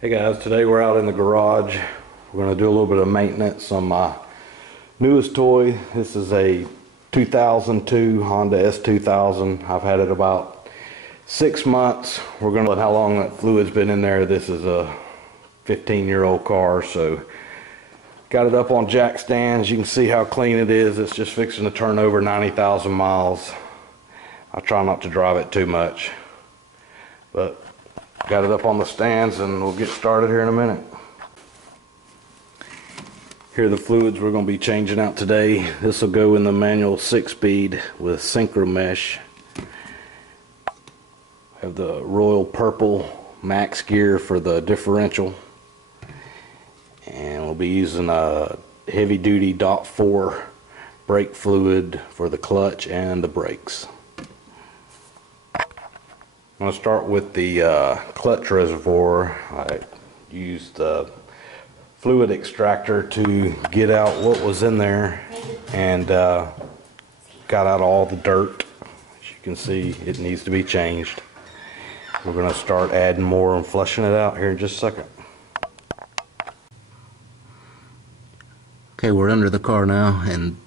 Hey guys, today we're out in the garage. We're going to do a little bit of maintenance on my newest toy. This is a 2002 Honda S2000. I've had it about 6 months. We're going to look how long that fluid's been in there. This is a 15-year-old car, so got it up on jack stands. You can see how clean it is. It's just fixing to turn over 90,000 miles. I try not to drive it too much, but got it up on the stands and we'll get started here in a minute. Here are the fluids we're going to be changing out today. This will go in the manual 6-speed with synchro mesh. Have the royal purple max gear for the differential, and we'll be using a heavy duty .4 brake fluid for the clutch and the brakes. I'm going to start with the clutch reservoir. I used the fluid extractor to get out what was in there and got out all the dirt. As you can see, it needs to be changed. We're going to start adding more and flushing it out here in just a second. Okay, we're under the car now, and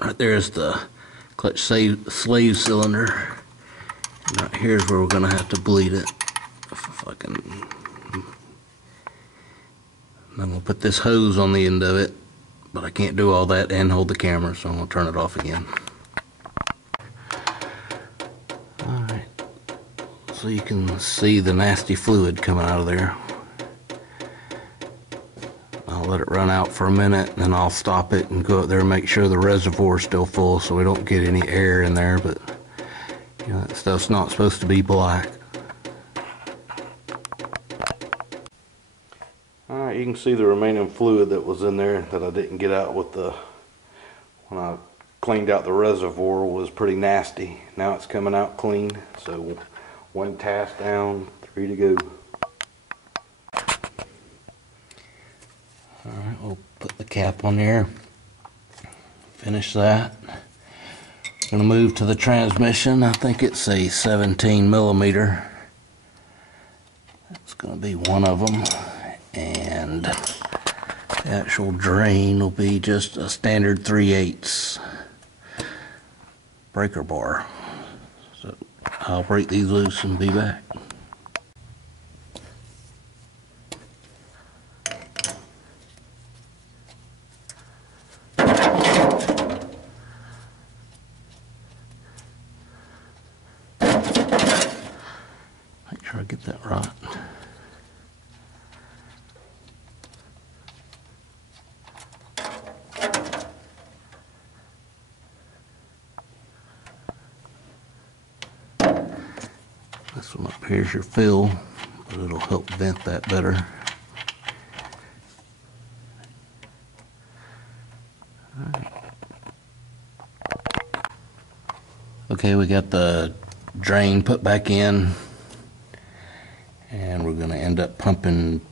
right there is the clutch slave cylinder. Right here's where we're gonna have to bleed it. If I can, I'm gonna put this hose on the end of it, but I can't do all that and hold the camera, so I'm gonna turn it off again. Alright, so you can see the nasty fluid coming out of there. I'll let it run out for a minute, and then I'll stop it and go up there and make sure the reservoir is still full so we don't get any air in there. But you know, that stuff's not supposed to be black. Alright, you can see the remaining fluid that was in there that I didn't get out with when I cleaned out the reservoir was pretty nasty. Now it's coming out clean, so one task down, 3 to go. Alright, we'll put the cap on there, finish that. Going to move to the transmission. I think it's a 17 millimeter. That's going to be one of them, and the actual drain will be just a standard 3/8 breaker bar. So I'll break these loose and be back. Make sure I get that right. This one up here is your fill, but it'll help vent that better. Alright. Okay, we got the drain put back in, and we're going to end up pumping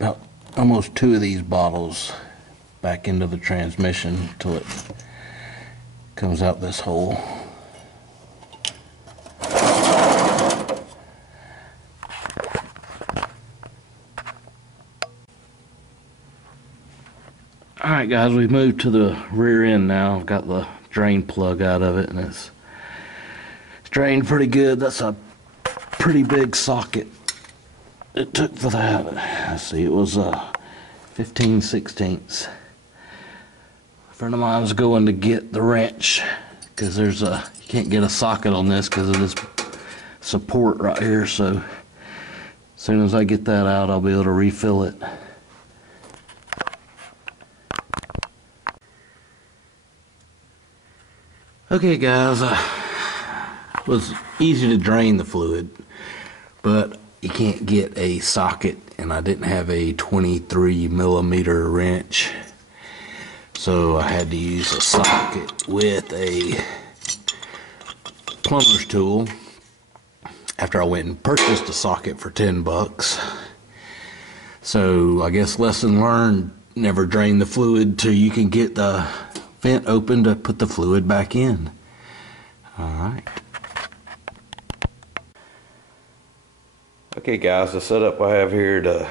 about almost 2 of these bottles back into the transmission until it comes out this hole. Alright guys, we've moved to the rear end now. I've got the drain plug out of it, and it's drained pretty good. That's a pretty big socket it took for that. Let's see, it was 15/16. A friend of mine was going to get the wrench because you can't get a socket on this because of this support right here. So as soon as I get that out, I'll be able to refill it. Okay guys, it was easy to drain the fluid, but you can't get a socket, and I didn't have a 23 millimeter wrench, so I had to use a socket with a plumber's tool after I went and purchased a socket for 10 bucks. So I guess lesson learned, never drain the fluid till you can get the vent open to put the fluid back in. Alright. Okay guys, the setup I have here to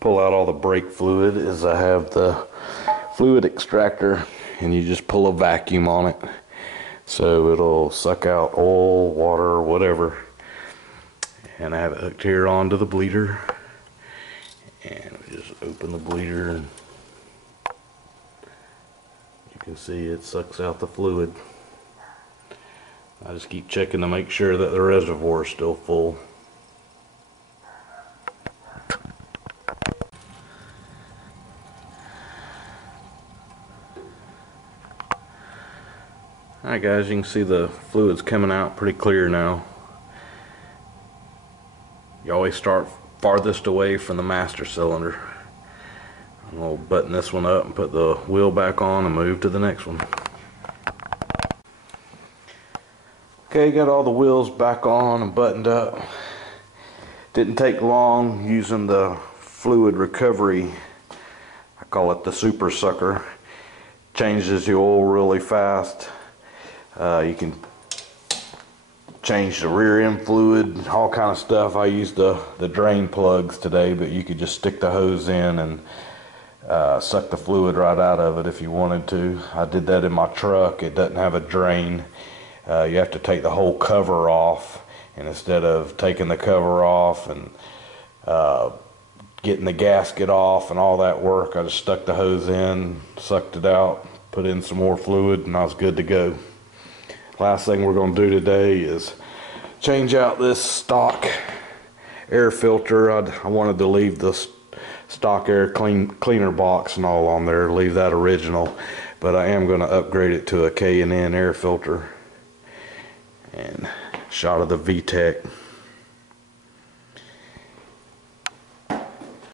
pull out all the brake fluid is I have the fluid extractor, and you just pull a vacuum on it so it'll suck out oil, water, whatever. And I have it hooked here onto the bleeder, and we just open the bleeder, and you can see it sucks out the fluid. I just keep checking to make sure that the reservoir is still full. Alright guys, you can see the fluid's coming out pretty clear now. You always start farthest away from the master cylinder. We'll button this one up and put the wheel back on and move to the next one. Okay, got all the wheels back on and buttoned up. Didn't take long using the fluid recovery. I call it the super sucker. Changes the oil really fast. You can change the rear end fluid, all kind of stuff. I used the drain plugs today, but you could just stick the hose in and suck the fluid right out of it if you wanted to. I did that in my truck. It doesn't have a drain. You have to take the whole cover off, and instead of taking the cover off and getting the gasket off and all that work, I just stuck the hose in, sucked it out, put in some more fluid, and I was good to go. Last thing we're going to do today is change out this stock air filter. I wanted to leave the stock air cleaner box and all on there, leave that original, but I am going to upgrade it to a K&N air filter. And shot of the VTEC.